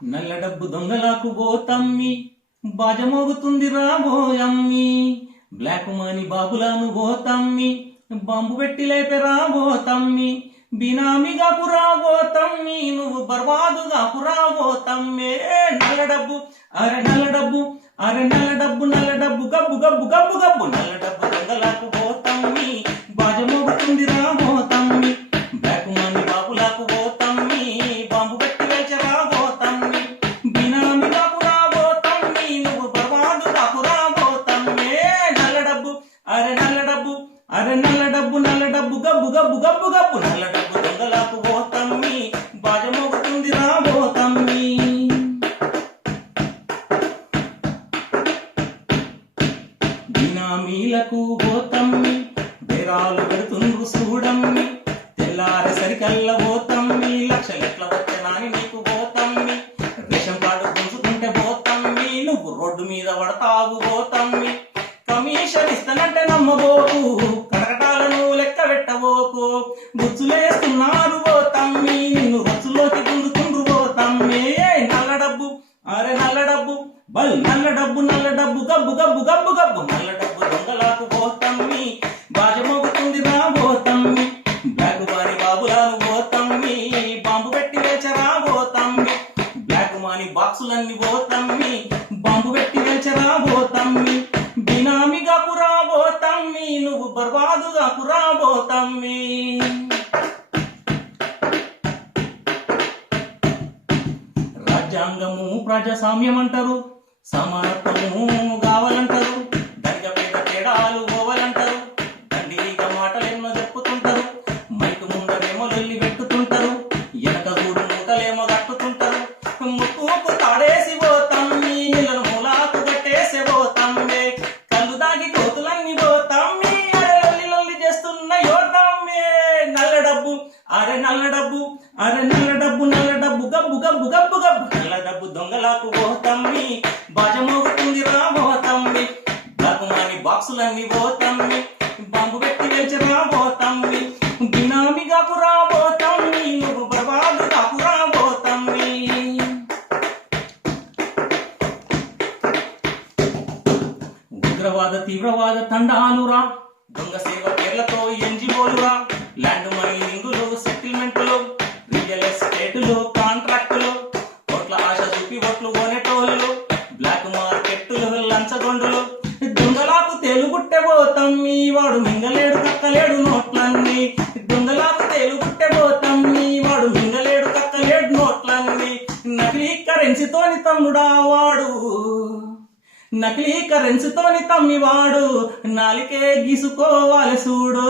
నల్ల డబ్బు దొంగలకు పోతమ్మి బాజమోగుతుంది రాబోయమ్మి. బ్లాక్ మనీ బాబులను పోతమ్మి బంబు పెట్టి లేపే రాబోతమ్మి. బినామీగా పురాబోతమ్మి నువ్వు బర్బాదుగా పురాబోతమ్మే. నల్ల డబ్బు అరే నల్ల డబ్బు అరే నల్ల డబ్బు నల్ల డబ్బు గబ్బు గబ్బు గబ్బు గబ్బు. నల్ల డబ్బు దొంగలకు పోతమ్మి బాజమోగుతుంది రాబోతమ్మి. బ్లాక్ మనీ బాబులకు పోతమ్మి బంబు పెట్టి లేచ రాబోతమ్మి. బినామీగా పురాబోతమ్మి నువ్వు బర్బాదుగా పురాబోతమ్మే. నల్ల డబ్బు అరే నల్ల డబ్బు అరే నల్ల డబ్బు గబ్బు గబ్బు గబ్బు గబ్బు. నల్ల డబ్బు దొంగలకు పోతమ్మి బాజమోగుతుంది రాబోతమ్మి. బినామీలకు పోతమ్మి బేరాలు పెడుతుండ్రు చూడమ్మి. తెల్లారే సరికల్ల పోతమ్మి లక్షలెట్ల వచ్చనాని నీకు పోతమ్మి. రేషన్ కార్డు గుంజుకుంటే పోతమ్మి నువ్వు రోడ్డు మీద పడతావు పోతమ్మి. కమిషన్ ఇస్తానంటే నమ్మబోకు కరకటాలను లెక్క పెట్టబోకు. గుచ్చులేస్తున్నారు పోతమ్మి నిన్ను రచ్చులోకి గుంజుకుండ్రు పోతమ్మి. నల్ల డబ్బు అరే నల్ల డబ్బు బల్ నల్ల డబ్బు గబ్బు గబ్బు గబ్బు గబ్బు. నల్ల డబ్బు దొంగలకు పోతమ్మి బాజమోగుతుంది రాబోతమ్మి. బ్లాక్ మాని బాబులాలు పోతమ్మి బాంబు పెట్టి వేచ రాబోతమ్మి. బ్లాక్ మాని బాక్సులన్నీ పోతమ్మి బాంబు పెట్టి వేచ రాబోతమ్మి. బినామీగా పురాబోతమ్మి నువ్వు బర్బాదుగా పురాబోతమ్మి. రాజ్యాంగము ప్రజాస్వామ్యం అంటారు, సమానత్వము కావాలంటారు, దంగ పేద తేడాలు పోవాలంటారు. దండిగా మాటలేమో చెప్పుతుంటారు, మైకు ముందరేమో లొల్లి పెట్టుతుంటారు, వెనక చూడు మూటలేమో కట్టుతుంటారు. ముక్కుకు తాడేసి పోతమ్మి నీళ్ళను మూలాకు కట్టేసి పోతమ్మే. కళ్ళు దాగి కోతులన్నీ పోతమ్మి లొల్లి లొల్లి చేస్తున్న యోతమ్మే. నల్ల డబ్బు అరే నల్ల డబ్బు అరే నల్ల డబ్బు గబ్బు గబ్బు గబ్బు గబ్బు. నల్ల డబ్బు దొంగలకు పోతమ్మి బాజమోగుతుంది రాబోతమ్మి. బ్లాక్ మనీ బాక్సులన్నీ పోతమ్మి బాంబు పెట్టి వేల్చి రాబోతమ్మి. బినామీగా పురాబోతమ్మి నువ్వు బర్బాదుగా పురాబోతమ్మి. ఉగ్రవాద తీవ్రవాద తండాలురా, దొంగ సేవ పేర్లతో ఎన్జిఓలురా, ల్యాండ్ మైనింగులు సెటిల్మెంట్లు, రియల్ ఎస్టేటులు కాంట్రాక్టులు, ఓట్ల ఆశ చూపి ఓట్లు కొనేటోళ్ళు, బ్లాక్ మార్కెట్టులు లంచగొండులు. దొంగలకు తేలుగుట్టె పోతమ్మి వాడు మింగలేడు కక్కలేడు నోట్లన్నీ. దొంగలకు తేలుగుట్టె పోతమ్మి వాడు మింగలేడు కక్కలేడు నోట్లన్నీ. నకిలీ కరెన్సీతోని తమ్ముడా వాడు, నకిలీ కరెన్సీతోని తమ్మివాడు నాలికే గీసుకోవాలి చూడు.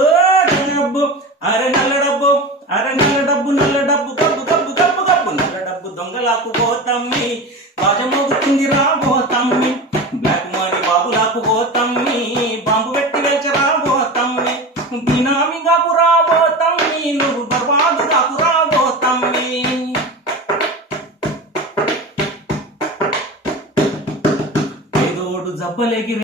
డబ్బు అరే నల్ల డబ్బు అరే నల్ల డబ్బు గబ్బు గబ్బు గబ్బు గబ్బు. నల్ల డబ్బు దొంగలకు పోతమ్మి బాజమోగుతుంది రాబోతమ్మి. బ్లాక్ మనీ బాబులకు పోతమ్మి బాంబు పెట్టి వేల్చ రాబోతమ్మి. బినామీగా పురాబోతమ్మి నువ్వు బర్బాదుగా పురాబోతమ్మి. ఏదోడు జబ్బలేకి